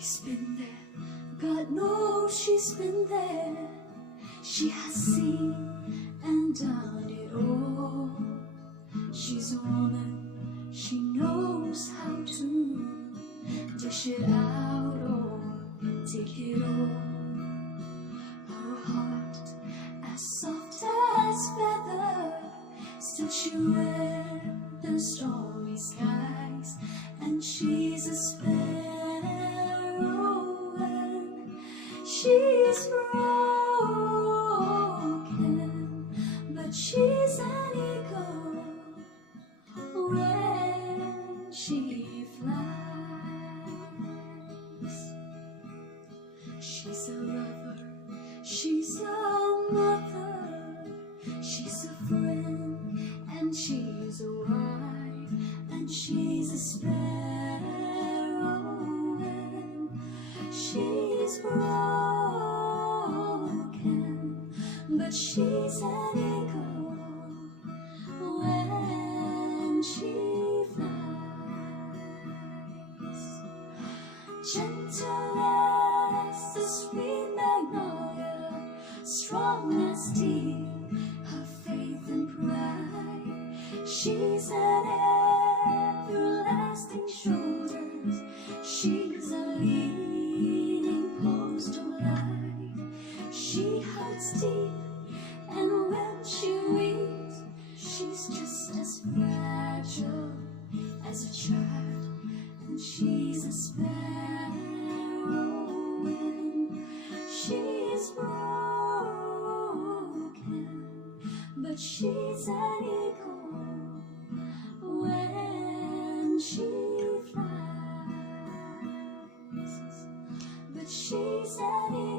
She's been there, God knows she's been there. She has seen and done it all. She's a woman, she knows how to dish it out or take it all. Her heart as soft as feather, still she wears stormy skies, and she's a sparrow when she's broken, but she's an eagle when she flies. She's a lover, she's a mother, she's a friend, and she's a wife, and she's a sparrow when she's broken, but she's an eagle when she flies. Gentle as the sweet magnolia, strong as steel, her faith and pride. She's an everlasting shoulder, she's a leaning post of light. She hurts deep, and when she weeps, she's just as fragile as a child, and she's a sparrow when she's broken, but she's an eagle when she flies. But she's an eagle